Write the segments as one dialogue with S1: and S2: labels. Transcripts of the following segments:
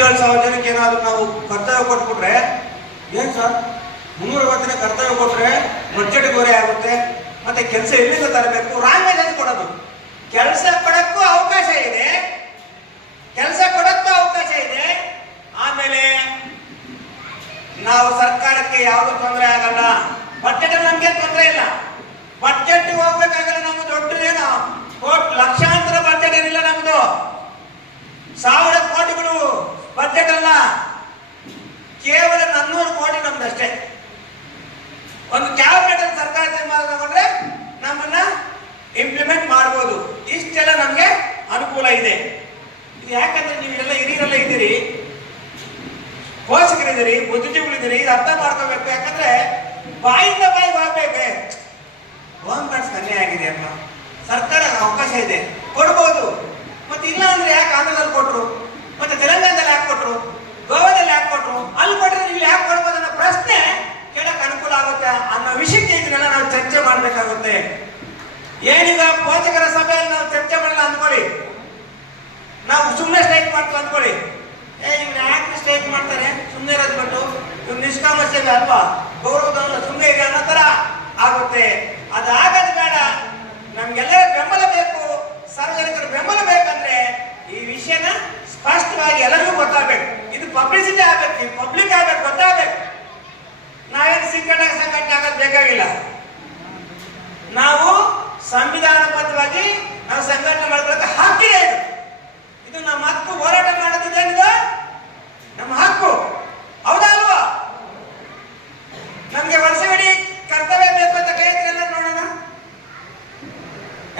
S1: ಇಪ್ಪತ್ತೇಳು ಸಾವಿರ ಜನಕ್ಕೆ ಏನಾದ್ರೂ ನಾವು ಕರ್ತವ್ಯ ಕೊಟ್ಬಿಟ್ರೆ, ಏನ್ ಸರ್? ಮುನ್ನೂರ ಜನ ಕರ್ತವ್ಯ ಕೊಟ್ರೆ ಬಜೆಟ್ ಗೋರೆ ಆಗುತ್ತೆ, ಮತ್ತೆ ಕೆಲಸ ಎಲ್ಲಿಂದ ತರಬೇಕು? ರಾಂಗ್ ಮೆಸೇಜ್ ಕೊಡೋದು? ಕೆಲಸ ಕೊಡಕ್ಕೂ ಅವಕಾಶ ಇದೆ. ಕೆಲಸ ಕೊಡಕ್ಕೂ ಅವಕಾಶ ಇದೆ. ಆಮೇಲೆ ನಾವು ಸರ್ಕಾರಕ್ಕೆ ಯಾವುದು ತೊಂದರೆ ಆಗಲ್ಲ. ಬಜೆಟ್ ನಮ್ಗೆ ತೊಂದರೆ ಇಲ್ಲ. ಇದೆ. ಯಾಕಂದ್ರೆ ನೀವೆಲ್ಲ ಹಿರಿಯರೆಲ್ಲ ಇದ್ದೀರಿ, ಪೋಷಕರಿದ್ದೀರಿ ಬುದ್ಧಿಜೀವಿಗಳಿದ್ದೀರಿ ಇದು ಅರ್ಥ ಮಾಡ್ಕೋಬೇಕು. ಯಾಕಂದ್ರೆ ಬಾಯಿಂದ ಬಾಯಿ ಹೋಗ್ಬೇಕು. ಗಾರ್ಡ್ಸ್ ಅನ್ಯಾಯ ಆಗಿದೆ ಅಪ್ಪ. ಸರ್ಕಾರ ಅವಕಾಶ ಇದೆ. ಕೊಡ್ಬೋದು. ಮತ್ತೆ ಇಲ್ಲ ಅಂದ್ರೆ ಯಾಕೆ ಆಂಧ್ರದಲ್ಲಿ ಕೊಟ್ರು? ಮತ್ತೆ ತೆಲಂಗಾಣದಲ್ಲಿ ಯಾಕೆ ಕೊಟ್ರು? ಗೋವಾದಲ್ಲಿ ಯಾಕೆ ಕೊಟ್ರು? ಅಲ್ಲಿ ಕೊಟ್ರೆ ಇಲ್ಲಿ ಯಾಕೆ ಕೊಡ್ಬೋದು ಅನ್ನೋ ಪ್ರಶ್ನೆ ಕೇಳಕ್ ಅನುಕೂಲ ಆಗುತ್ತೆ ಅನ್ನೋ ವಿಷಯಕ್ಕೆ ಇದನ್ನೆಲ್ಲ ನಾವು ಚರ್ಚೆ ಮಾಡ್ಬೇಕಾಗುತ್ತೆ. ಏನೀಗ ಪೋಷಕರ ಸಭೆಯಲ್ಲಿ ನಾವು ಚರ್ಚೆ ಮಾಡಲ್ಲ ಅಂದ್ಕೊಳ್ಳಿ. ನಾವು ಸ್ಟ್ರೈಕ್ ಅಂದ್ಕೊಳ್ಳಿ ಏ ಇವ್ರು ಯಾಕೆ ಸ್ಟ್ರೈಕ್ ಮಾಡ್ತಾರೆ? ಸುಮ್ಮನೆ ಇರೋದು ಬಿಟ್ಟು. ಇವ್ ನಿಷ್ಕಾಮ ಸೇವೆ ಅಲ್ವಾ ಸುಮ್ಮನೆ ಇದೆ ಅನ್ನೋ ತರ ಆಗುತ್ತೆ. ಅದಾಗದು ಬೇಡ. ನಮ್ಗೆಲ್ಲರ ಬೆಂಬಲ ಬೇಕು. ಸಾರ್ವಜನಿಕರ ಬೆಂಬಲ ಬೇಕಂದ್ರೆ ಈ ವಿಷಯನ ಸ್ಪಷ್ಟವಾಗಿ ಎಲ್ಲರಿಗೂ ಗೊತ್ತಾಗಬೇಕು. ಇದು ಪಬ್ಲಿಸಿಟಿ ಆಗ್ಬೇಕು. ಪಬ್ಲಿಕ್ ಆಗ್ಬೇಕು. ಗೊತ್ತಾಗಬೇಕು. ನಾವೇನು ಸಂಘಟನೆ ಸಂಘಟನೆ ಆಗೋದು ಬೇಕಾಗಿಲ್ಲ. ನಾವು ಸಂವಿಧಾನಬದ್ಧವಾಗಿ ನಾವು ಸಂಘಟನೆ ಮಾಡ್ಕೊಳ್ಳೋಕೆ ಹಕ್ಕಿದೆ ಇದು ಇದು ನಮ್ಮ ಹಕ್ಕು ಹೋರಾಟ ಮಾಡೋದಿದೇನಿದು ನಮ್ಮ ಹಕ್ಕು ಹೌದಾ ಅಲ್ವಾ ನಮ್ಗೆ ವರ್ಷವಿಡೀ ಕರ್ತವ್ಯ ಬೇಕು ಅಂತ ಕೈ ಎತ್ತಿ ಎಲ್ಲ ನೋಡೋಣ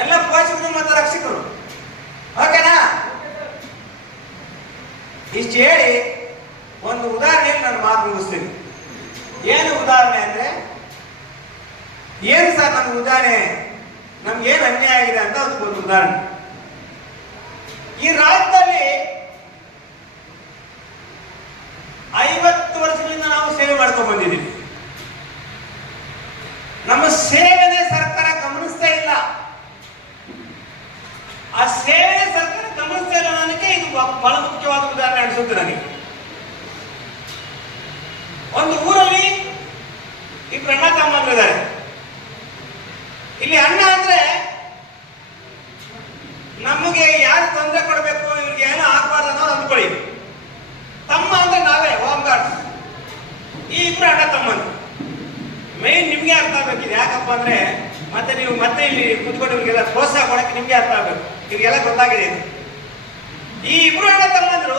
S1: ಎಲ್ಲ ಪೋಷಕರು ಮತ್ತು ರಕ್ಷಕರು ಓಕೆನಾ ಇಷ್ಟು ಹೇಳಿ ಒಂದು ಉದಾಹರಣೆಯಲ್ಲಿ ನಾನು ಮಾತು ಮುಗಿಸ್ತೀನಿ. ಏನು ಉದಾಹರಣೆ ಅಂದ್ರೆ, ಏನು ಸರ್ ನಮ್ಗೆ ಉದಾಹರಣೆ? ನಮ್ಗೆ ಏನು ಅನ್ಯಾಯ ಆಗಿದೆ ಅಂತ ಒಂದು ಉದಾಹರಣೆ. ಈ ರಾಜ್ಯದಲ್ಲಿ ಐವತ್ತು ವರ್ಷಗಳಿಂದ ನಾವು ಸೇವೆ ಮಾಡ್ಕೊಂಡು ಬಂದಿದ್ದೀವಿ. ನಮ್ಮ ಸೇವೆನೇ ಸರ್ಕಾರ ಗಮನಿಸ್ತಾ ಇಲ್ಲ. ಆ ಸೇವೆ ಸರ್ಕಾರ ಗಮನಿಸ್ತಾ ಇಲ್ಲ ನನಗೆ ಇದು ಬ- ಬಹಳ ಮುಖ್ಯವಾದ ಉದಾಹರಣೆ ಅನಿಸುತ್ತೆ ನನಗೆ. ಒಂದು ಊರಲ್ಲಿ ಇಬ್ರು ಅಣ್ಣ ತಮ್ಮಂದ್ರಿದ್ದಾರೆ ಇಲ್ಲಿ ಅಣ್ಣ ಅಂದ್ರೆ ನಮಗೆ ಯಾರು ತೊಂದರೆ ಕೊಡಬೇಕು, ಇವ್ರಿಗೆ ಏನೋ ಆಗ್ಬಾರ್ದು ಅನ್ನೋದು ಅಂದ್ಕೊಳ್ಳಿ. ತಮ್ಮ ಅಂದ್ರೆ ನಾವೇ ಹೋಮ್ ಗಾರ್ಡ್ಸ್ ಈ ಇಬ್ರು ಅಣ್ಣ ತಮ್ಮಂದ್ರು. ಮೇನ್ ನಿಮ್ಗೆ ಅರ್ಥ ಆಗ್ಬೇಕಿದೆ. ಯಾಕಪ್ಪ ಅಂದ್ರೆ ಮತ್ತೆ ನೀವು ಮತ್ತೆ ಇಲ್ಲಿ ಕುತ್ಕೊಂಡು ಇವ್ರಿಗೆಲ್ಲ ಪ್ರೋತ್ಸಾಹ ಕೊಡಕ್ಕೆ ನಿಮ್ಗೆ ಅರ್ಥ ಆಗ್ಬೇಕು. ಇವ್ರಿಗೆಲ್ಲ ಗೊತ್ತಾಗಿದೆ ಇದು. ಈ ಇಬ್ರು ಅಣ್ಣ ತಮ್ಮಂದ್ರು